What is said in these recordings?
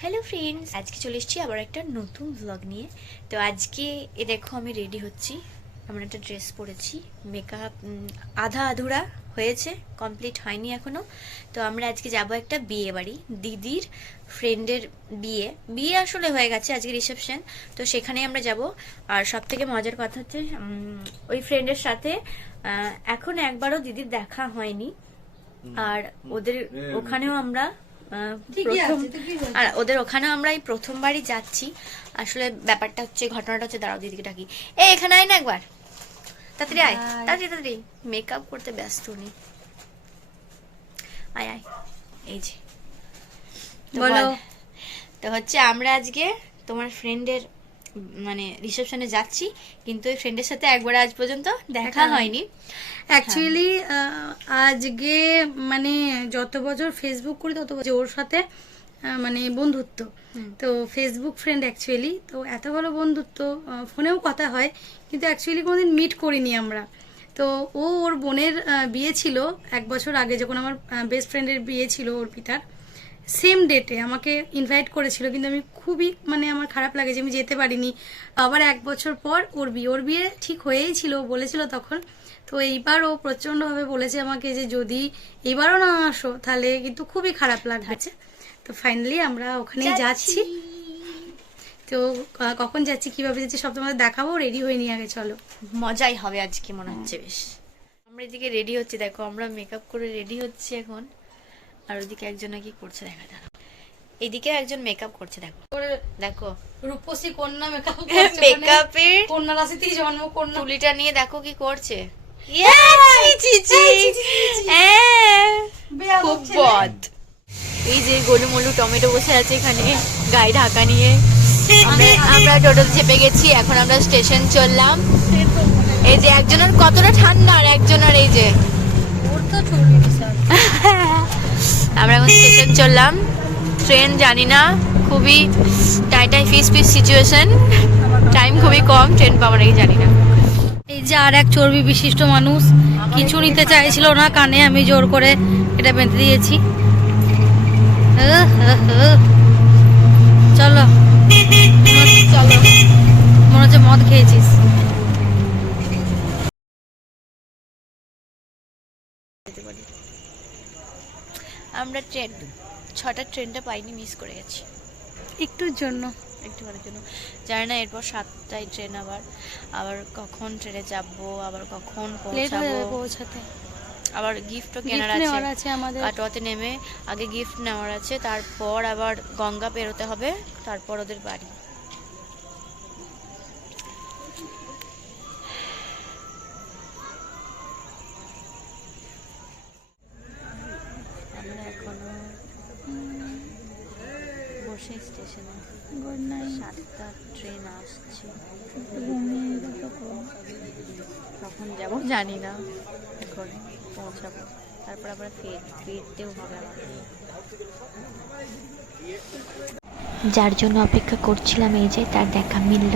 Hello friends আজকে চলে এসেছি আবার একটা নতুন ব্লগ নিয়ে। তো আজকে এ দেখো আমি রেডি হচ্ছি। আমরা একটা ড্রেস পরেছি। মেকআপ আধা আধুরা হয়েছে। কমপ্লিট হয়নি এখনও। তো আমরা আজকে যাব একটা বিয়ে বাড়ি। দিদির ফ্রেন্ডের বিয়ে। বিয়ে আসলে হয়ে গেছে আজকে রিসেপশন তো সেখানে আমরা যাব। আর সব থেকে মজার কথা হচ্ছে ওই ফ্রেন্ডের সাথে এখন একবারও দিদির দেখা হয়নি। আর ওদের ওখানেও আমরা প্রথম আর ওদের ওখানেও আমরা এই প্রথমবারই যাচ্ছি। আসলে ব্যাপারটা হচ্ছে ঘটনাটা হচ্ছে দাঁড়াও দিদিকে ডাকি। এ এখানে আয় না একবার। তাড়াতাড়ি আয় তাড়াতাড়ি তাড়াতাড়ি। মেকআপ করতে ব্যস্ত উনি। আয় আয়। এই যে। বলো। তো হচ্ছে আমরা আজকে তোমার ফ্রেন্ডের মানে রিসেপশনে যাচ্ছি কিন্তু ওই ফ্রেন্ডের সাথে একবার আজ পর্যন্ত দেখা হয়নি। অ্যাকচুয়ালি আজকে মানে যত বছর ফেসবুক করি তত বছর ওর সাথে মানে বন্ধুত্ব। তো ফেসবুক ফ্রেন্ড অ্যাকচুয়ালি তো এত ভালো বন্ধুত্ব ফোনেও কথা হয় কিন্তু অ্যাকচুয়ালি কোনোদিন মিট করিনি আমরা। তো ও ওর বোনের বিয়ে ছিল এক বছর আগে যখন আমার বেস্ট ফ্রেন্ডের বিয়ে ছিল অর্পিতার। সেম ডেটে আমাকে ইনভাইট করেছিল কিন্তু আমি খুবই মানে আমার খারাপ লাগে যে আমি যেতে পারিনি। আবার এক বছর পর ওর বিয়ে ওর বিয়ে ঠিক হয়েই ছিল বলেছিল তখন। তো এইবার ও প্রচণ্ডভাবে বলেছে আমাকে যে যদি এবারও না আসো তাহলে কিন্তু খুবই খারাপ লাগছে তো ফাইনালি আমরা ওখানে যাচ্ছি। তো কখন যাচ্ছি কীভাবে যাচ্ছি সব তোমাদের দেখাবো রেডি হয়ে নিয়ে আগে চলো। মজাই হবে আজকে মনে হচ্ছে বেশ। আমরা এদিকে রেডি হচ্ছি দেখো আমরা মেকআপ করে রেডি হচ্ছি এখন। আর ওদিকে একজন কি করছে দেখা দাঁড়াও এইদিকে একজন মেকআপ করছে দেখো। দেখো। রূপসী কন্যা মেকআপ মেকআপের কন্যা রাশিতেই জন্ম কন্যা তুলিটা নিয়ে দেখো কি করছে। খুব বদ। এই যে গোলুমলু টমেটো বসে আছে এখানে গায়ে ঢাকা নিয়ে। আমরা টোটো চেপে গেছি এখন আমরা স্টেশন চললাম। এই যে একজনের কতটা ঠান্ডা আর একজনের এই যে ওর তো চলবে বিশাল আমরা এখন স্টেশন চললাম। ট্রেন জানি না খুবই টাইটাই ফিস ফিস সিচুয়েশন টাইম খুবই কম ট্রেন পাবো নাকি জানি না। এই যে আর এক চর্বি বিশিষ্ট মানুষ কিছু নিতে চাইছিল না কানে আমি জোর করে এটা বেঁধে দিয়েছি। চলো চলো। মনে হচ্ছে মদ খেয়েছিস। আমরা ট্রেন ছটার ট্রেনটা পাইনি মিস করে গেছি। একটুর জন্য। একটু বারের জন্য। জানি না এরপর সাতটায় ট্রেন আবার আবার কখন ট্রেনে চাপবো আবার কখন যাবে পৌঁছাবো। পৌঁছাতে। আবার গিফটও গিফট কেনার আছে। আছে আমাদের। কাটোয়াতে নেমে আগে গিফট নেওয়ার আছে তারপর আবার গঙ্গা পেরোতে হবে তারপর ওদের বাড়ি। আমরা এখনও বসে স্টেশনে। গুড নাইট সাতটা ট্রেন আসছে। কখন? যাব জানি না। এখন পৌঁছাবো। তারপর আবার ফির ফিরতেও হবে আমাদের যার জন্য অপেক্ষা করছিলাম এই যে তার দেখা মিলল।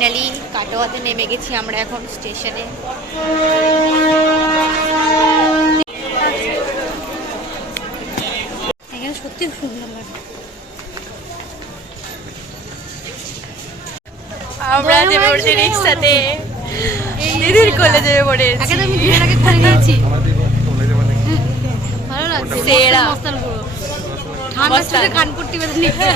ফাইনালি কাটোয়াতে নেমে গেছি আমরা এখন স্টেশনে। এখানে সত্যি সুন্দর আমরা চেপে পড়ছি রিক্সাতে। দিদির কোলে চেপে পড়েছি। আগে তো আমি দিনের আগে করে নিয়েছি ভালো লাগছে। সেরা। কানপট্টি বেঁধে নিচ্ছে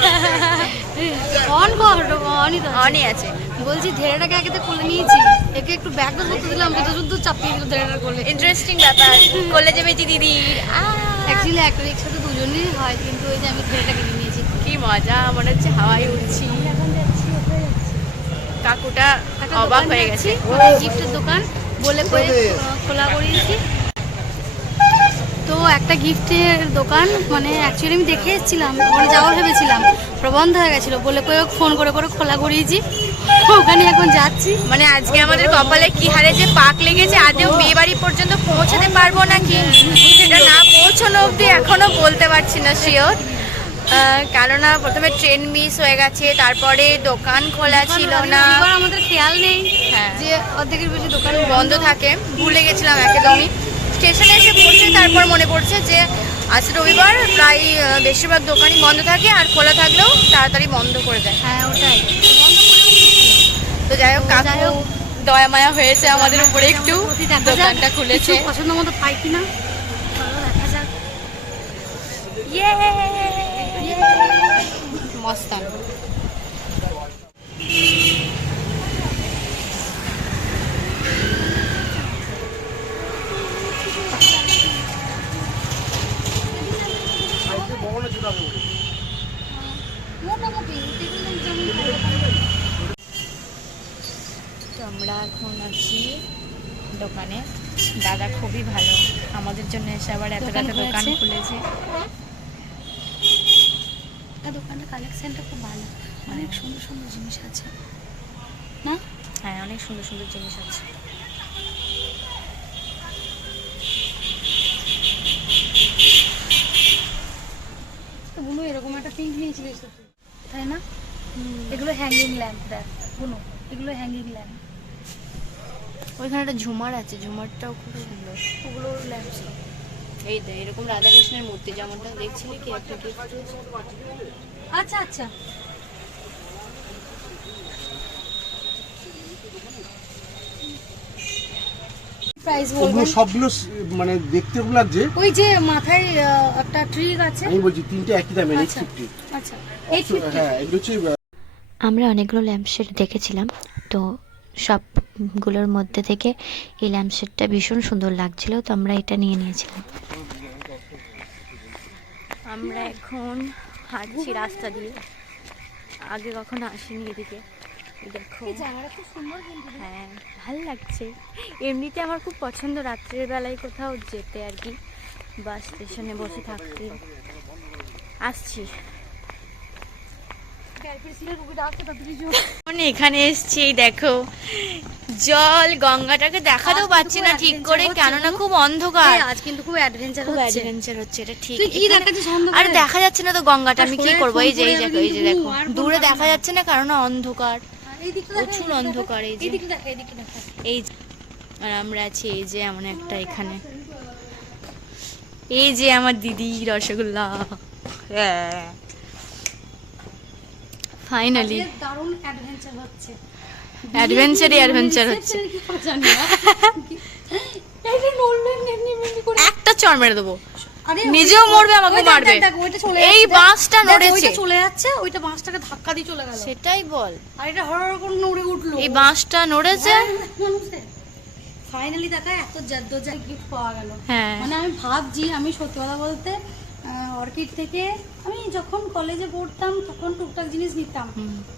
অন কর অনই তো আছে। বলছি ধেড়েটাকে আগে তো কোলে নিয়েছি। একে একটু ব্যাগটা ধরতে দিলাম তো শুধু চাপিয়ে দিল ধেড়েটার কোলে। ইন্টারেস্টিং ব্যাপার। কোলে চেপেছি দিদির আহ, অ্যাকচুয়ালি একটা রিক্সাতে দুজনেরই হয় কিন্তু ওই যে আমি ধেড়েটাকে নিয়ে নিয়েছি। কি মজা মনে হচ্ছে হাওয়ায় উঠছি কাকুটা একটা অবাক হয়ে গেছে। গিফটের দোকান বলে করে খোলা করিয়েছি। তো একটা গিফটের দোকান মানে অ্যাকচুয়ালি আমি দেখে এসেছিলাম ওখানে যাওয়া ভেবেছিলাম। প্রবন্ধ হয়ে গেছিল বলে করে ফোন করে করে খোলা করিয়েছি। ওখানে এখন যাচ্ছি। মানে আজকে আমাদের কপালে কি হারে যে পাক লেগেছে আদেও বিয়ে বাড়ি পর্যন্ত পৌঁছাতে পারব নাকি? সেটা না পৌঁছানো অবধি এখনও বলতে পারছি না শিওর কেননা প্রথমে ট্রেন মিস হয়ে গেছে তারপরে দোকান খোলা ছিল না। আমাদের খেয়াল নেই হ্যাঁ। যে অর্ধেকের বেশি দোকান বন্ধ থাকে ভুলে গেছিলাম একদমই। স্টেশনে এসে পৌঁছে তারপর মনে পড়ছে যে আজ রবিবার প্রায় বেশিরভাগ দোকানই বন্ধ থাকে আর খোলা থাকলেও তাড়াতাড়ি বন্ধ করে দেয়। হ্যাঁ ওটাই। তো যাই হোক যাই কাকু হোক। দয়া মায়া হয়েছে আমাদের উপরে একটু। দোকানটা খুলেছে। পছন্দ মতো পাই কিনা। চলো মস্তান মোটামুটি তো আমরা এখন আছি দোকানে। দাদা খুবই ভালো। আমাদের জন্য এসে আবার এত রাতে দোকান খুলেছে। দোকানের কালেকশনটা খুব ভালো। অনেক সুন্দর সুন্দর জিনিস আছে। না? হ্যাঁ অনেক সুন্দর সুন্দর জিনিস আছে। তো বুনু এরকম একটা পিঙ্ক নিয়েছিলিস তো তাই। না? এগুলো হ্যাঙ্গিং ল্যাম্প দেখ বুনু। এগুলো হ্যাঙ্গিং ল্যাম্প ওইখানে একটা ঝুমার আছে ঝুমারটাও খুব সুন্দর। ওগুলো এই তো এরকম রাধাকৃষ্ণের মূর্তি যেমনটা দেখছিলি কি একটা gift? আচ্ছা আচ্ছা। ওগুলো সবগুলো মানে দেখতে লাগছে। ওই যে মাথায় একটা ট্রিক আছে। আমি বলছি তিনটে একই দামের এইট আচ্ছা। ফিফটি আচ্ছা হ্যাঁ এগুলো হচ্ছে আমরা অনেকগুলো ল্যাম্পশেড দেখেছিলাম তো সবগুলোর মধ্যে থেকে এই ল্যাম্পশেডটা ভীষণ সুন্দর লাগছিল তো আমরা এটা নিয়ে নিয়েছিলাম। আমরা এখন হাঁটছি রাস্তা দিয়ে। আগে কখনো আসিনি এদিকে। দেখো। হ্যাঁ ভালো লাগছে। এমনিতে আমার খুব পছন্দ রাত্রের বেলায় কোথাও যেতে আর কি বাস স্টেশনে বসে থাকতে। আসছি। এখন এখানে এসছি এই দেখো। জল গঙ্গাটাকে দেখাতেও পাচ্ছি না ঠিক করে কেননা খুব অন্ধকার। আজ কিন্তু খুব অ্যাডভেঞ্চার খুব অ্যাডভেঞ্চার হচ্ছে এটা ঠিক? আরে দেখা যাচ্ছে না তো গঙ্গাটা আমি কি করব? এই যে এই দেখো এই যে দেখো। দূরে দেখা যাচ্ছে না কারণ অন্ধকার। প্রচুর অন্ধকার এই যে। এই আর আমরা আছি এই যে এমন একটা এখানে। এই যে আমার দিদি রসগোল্লা। ফাইনালি দারুণ অ্যাডভেঞ্চার হচ্ছে। অ্যাডভেঞ্চারই অ্যাডভেঞ্চার হচ্ছে। একটা চড় মেরে দেবো। নিজেও মরবে, দেখ, মারবে। এই। বাসটা নড়েছে। চলে যাচ্ছে ওইটা বাসটাকে ধাক্কা দিয়ে চলে গেল। সেটাই বল। আর এটা হর হর করে নড়ে উঠল। এই বাঁশটা নড়েছে। ফাইনালি দেখা এত জাদ্দোজাই গিফট পাওয়া গেল। হ্যাঁ। মানে আমি ভাবছি আমি সত্যি কথা বলতে অর্কিড থেকে আমি যখন কলেজে পড়তাম তখন টুকটাক জিনিস নিতাম।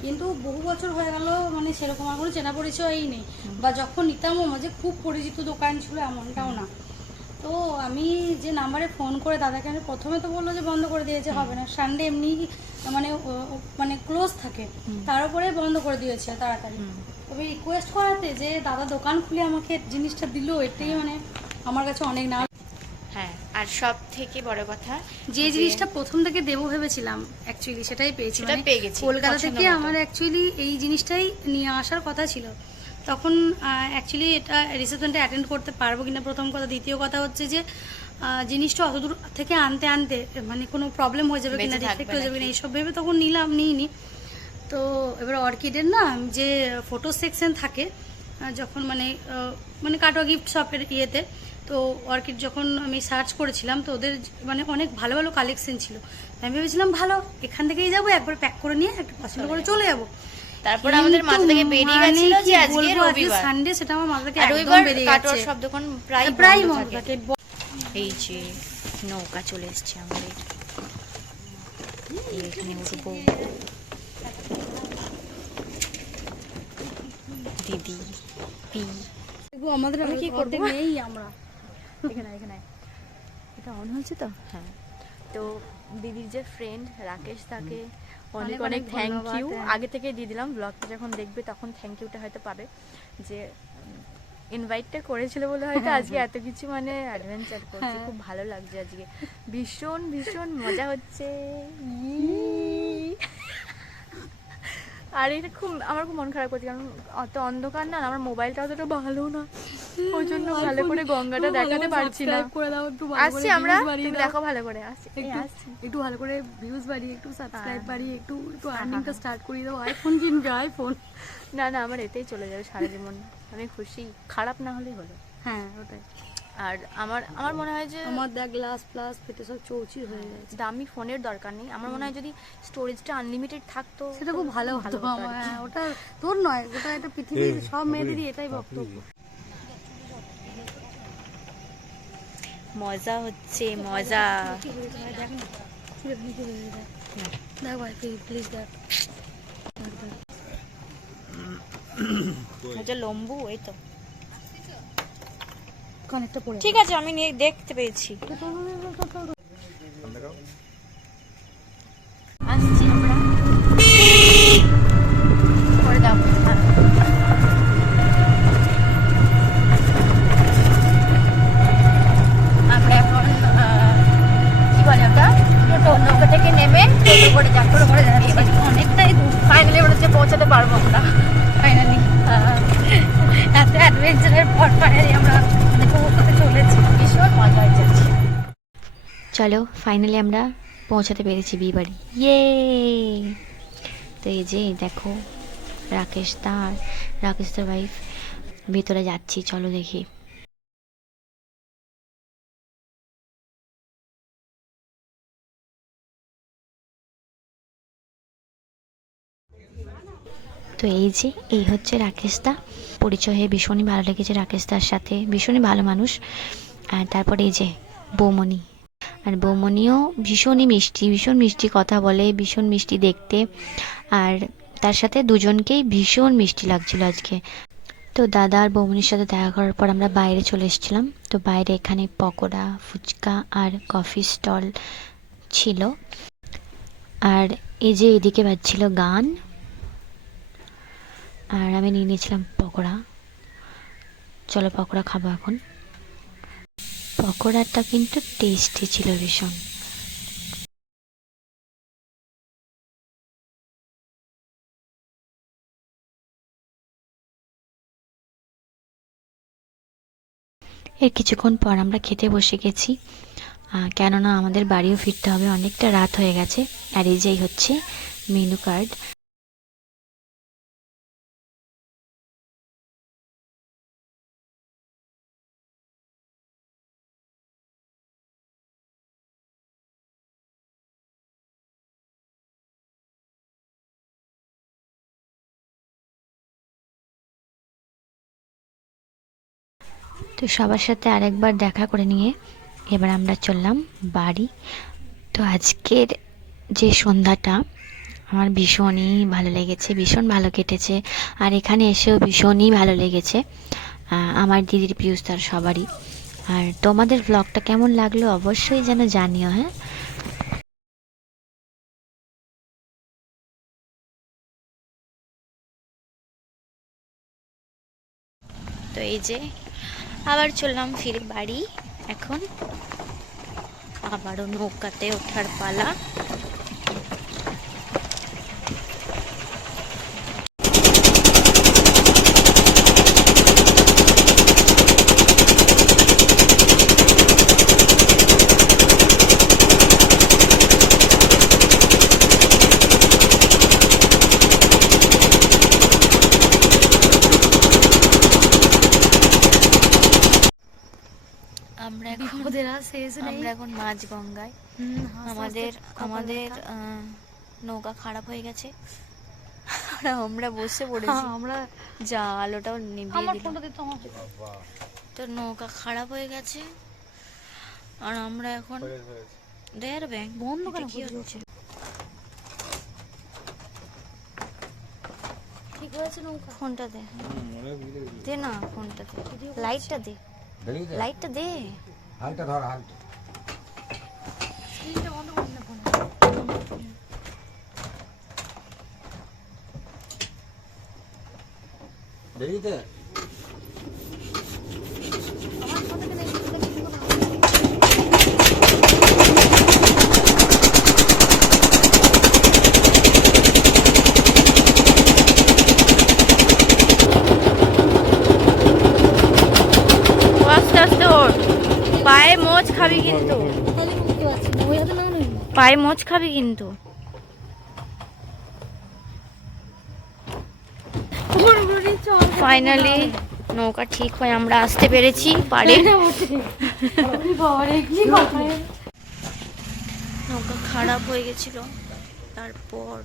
কিন্তু বহু বছর হয়ে গেল মানে সেরকম আর কোনো চেনা পরিচয়ই নেই। বা যখন নিতামও মাঝে খুব পরিচিত দোকান ছিল এমনটাও না। তো আমি যে নাম্বারে ফোন করে দাদাকে আমি প্রথমে তো বলল যে বন্ধ করে দিয়েছে হবে না। সানডে এমনি মানে মানে ক্লোজ থাকে। তার উপরে বন্ধ করে দিয়েছে তাড়াতাড়ি। তবে রিকোয়েস্ট করাতে যে দাদা দোকান খুলে আমাকে জিনিসটা দিল এটাই মানে আমার কাছে অনেক না হ্যাঁ আর সব থেকে বড় কথা যে জিনিসটা প্রথম থেকে দেবো ভেবেছিলাম অ্যাকচুয়ালি সেটাই পেয়েছি সেটা মানে পেয়ে গেছি, কলকাতা থেকে আমার অ্যাকচুয়ালি এই জিনিসটাই নিয়ে আসার কথা ছিল। তখন অ্যাকচুয়ালি এটা রিসেপশনটা অ্যাটেন্ড করতে পারব কিনা প্রথম কথা। দ্বিতীয় কথা হচ্ছে যে জিনিসটা অতদূর থেকে আনতে আনতে মানে কোনো প্রবলেম হয়ে যাবে কিনা ডিফেক্ট হয়ে যাবে কিনা এইসব ভেবে তখন নিলাম নিইনি। তো এবার অর্কিডের না যে ফটো সেকশন থাকে যখন মানে মানে কাটোয়া গিফট শপের ইয়েতে তো অর্কিড যখন আমি সার্চ করেছিলাম তো ওদের মানে অনেক ভালো ভালো কালেকশন ছিল। আমি ভেবেছিলাম ভালো এখান থেকেই যাব একবার প্যাক করে নিয়ে একটা পছন্দ করে চলে যাব। তারপর আমাদের মাথা থেকে বেরিয়ে গেছিল যে আজকে রবিবার। সানডে সেটা আমার মাথা থেকে একদম বেরিয়ে কাটোয়ার গেছে সব দোকান প্রায় প্রায় বন্ধ বন্ধ থাকে থাকে এই যে নৌকা চলে এসছে আমাদের। এখানে উঠবো দিদি পি। আমাদের আমি কি কি করতে নেই আমরা। এখানে এখানে। এটা অন হয়েছে তো? হ্যাঁ। তো দিদির যে ফ্রেন্ড রাকেশ তাকে অনেক অনেক থ্যাংক ইউ হ্যাঁ। আগে থেকে দিয়ে দিলাম ব্লগটা যখন দেখবে তখন থ্যাংক ইউটা হয়তো পাবে। যে ইনভাইটটা করেছিল বলে হয়তো আজকে এত কিছু মানে অ্যাডভেঞ্চার করছি খুব ভালো লাগছে আজকে। ভীষণ ভীষণ মজা হচ্ছে। ইয়ে। আর এটা খুব আমার খুব মন খারাপ করছে কারণ অত অন্ধকার না আমার মোবাইলটা অতটা ভালো না। ওই জন্য ভালো করে গঙ্গাটা দেখাতে পারছি না। করে দাও একটু আসছি আমরা। দেখো ভালো করে আসছি। একটু ভালো করে ভিউজ বাড়িয়ে একটু সাবস্ক্রাইব হ্যাঁ। বাড়িয়ে একটু একটু আর্নিংটা স্টার্ট করিয়ে দাও আইফোন কিনবে আইফোন না না আমার এতেই চলে যাবে সারা জীবন আমি খুশি। খারাপ না হলেই হলো। হ্যাঁ ওটাই। আর আমার আমার মনে হয় যে আমার দেখ গ্লাস প্লাস ফেটে সব চৌচির হয়ে গেছে। দামি ফোনের দরকার নেই। আমার মনে হয় যদি স্টোরেজটা আনলিমিটেড থাকতো সেটা খুব ভালো কি। হ্যাঁ, ওটা তোর নয় ওটা একটা পৃথিবীর সব মেয়েদেরই এটাই বক্তব্য মজা হচ্ছে মজা। দেখ ভাই প্লিজ দেখ। লম্বু এই তো। কানেরটা পড়ে ঠিক আছে আমি নিয়ে দেখতে পেয়েছি। আসছি আমরা। পরে যাব। আমরা এখন কি বলে ওটা? টোটো নৌকা থেকে নেমে টোটো করে যা টোটো করে যাচ্ছি। অনেকটাই ফাইনালি ওটা হচ্ছে পৌঁছাতে পারব আমরা। চলো ফাইনালি আমরা পৌঁছাতে পেরেছি বিয়ে বাড়ি ইয়ে তো এই যে, দেখো, রাকেশ দার রাকেশ দার ওয়াইফ ভিতরে যাচ্ছি, চলো দেখি। তো এই যে, এই হচ্ছে রাকেশ দা। পরিচয় হয়ে ভীষণই ভালো লেগেছে রাকেশ দার সাথে, ভীষণই ভালো মানুষ। আর তারপরে এই যে, বৌমণি। আর বৌমণিও ভীষণই মিষ্টি, ভীষণ মিষ্টি কথা বলে, ভীষণ মিষ্টি দেখতে। আর তার সাথে দুজনকেই ভীষণ মিষ্টি লাগছিল আজকে। তো দাদা আর বৌমনির সাথে দেখা করার পর আমরা বাইরে চলে এসেছিলাম। তো বাইরে এখানে পকোড়া, ফুচকা আর কফি স্টল ছিল। আর এই যে এদিকে বাজছিল গান। আর আমি নিয়ে নিয়েছিলাম পকোড়া। চলো পকোড়া খাব এখন। পকোড়াটা কিন্তু টেস্টি ছিল ভীষণ। এর কিছুক্ষণ পর আমরা খেতে বসে গেছি। কেননা আমাদের বাড়িও ফিরতে হবে, অনেকটা রাত হয়ে গেছে। আর এই যেই হচ্ছে মেনু কার্ড তো সবার সাথে আরেকবার দেখা করে নিয়ে এবার আমরা চললাম বাড়ি। তো আজকের যে সন্ধ্যাটা, আমার ভীষণই ভালো লেগেছে, ভীষণ ভালো কেটেছে। আর এখানে এসেও ভীষণই ভালো লেগেছে। আমার দিদির পিউস্তার সবারই। আর তোমাদের ব্লগটা কেমন লাগল অবশ্যই যেন জানিও হ্যাঁ? তো এই যে আবার চললাম ফিরে বাড়ি। এখন আবারও নৌকাতে ওঠার পালা আমরা এখন বিপদের আর শেষ নেই আমরা গঙ্গায় হুম, আমাদের আমাদের নৌকা খারাপ হয়ে গেছে। আর আমরা বসে হ্যাঁ, পড়েছি। আমরা যা আলোটাও নিভিয়ে দিল ফোনটা তো নৌকা খারাপ হয়ে গেছে। আর আমরা এখন দেয়ার ব্যাংক বন্ধ কেন কি হচ্ছে ঠিক হয়েছে নৌকা। ফোনটা দে। দে না ফোনটা দে। লাইটটা দে। লাইটটা দে। হালটা ধর হালটা। দিতে পায়ে মোচ খাবি কিন্তু। পায়ে মোচ খাবি কিন্তু। ফাইনালি নৌকা ঠিক হয়ে আমরা আসতে পেরেছি পারে। নৌকা খারাপ হয়ে গেছিল। তারপর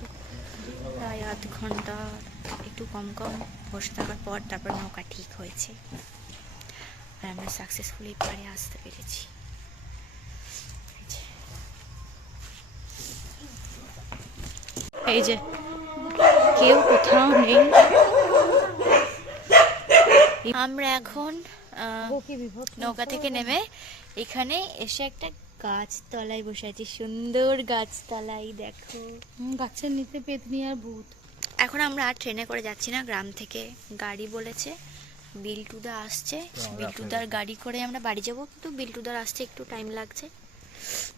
প্রায় আধ ঘণ্টা একটু কম কম বসে থাকার পর তারপর নৌকা ঠিক হয়েছে। আর আমরা সাকসেসফুলি পাড়ে আসতে পেরেছি। এই যে কেউ কোথাও নেই। আমরা এখন আহ, নৌকা থেকে নেমে এখানে এসে একটা গাছতলায় বসে আছি। সুন্দর গাছতলায় দেখো। গাছের নিচে পেতনি আর ভূত। এখন আমরা আর ট্রেনে করে যাচ্ছি না গ্রাম থেকে গাড়ি বলেছে। বিল্টুদা আসছে। বিল্টুদার গাড়ি করে আমরা বাড়ি যাব কিন্তু বিল্টুদার আসতে একটু টাইম লাগছে।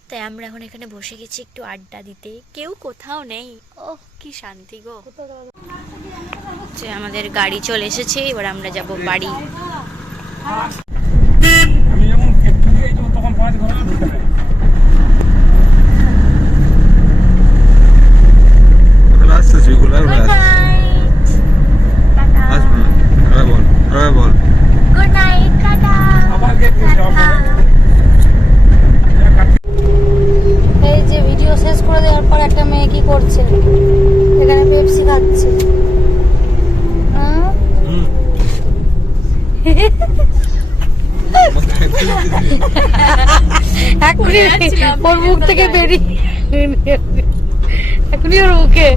তাই আমরা এখন এখানে বসে গেছি একটু আড্ডা দিতে। কেউ কোথাও নেই। ওহ কি শান্তি গো। আমাদের গাড়ি চলে এসেছে এবার আমরা যাব বাড়ি আমি যেমন ঢুকে এই তো তখন পাঁচ ঘরে ঢুকে দেয় ওগুলো আসতেছে এগুলো ওগুলো আসবে না আরে বল আরে বল গুড নাইট টাটা আবার গেট যাওয়া এই যে ভিডিও শেষ করে দেওয়ার পর একটা মেয়ে কি করছে এখানে পেপসি খাচ্ছে হ্যাঁ? হুম এখনই ওর মুখ থেকে বেরিয়ে এখনই ওর মুখে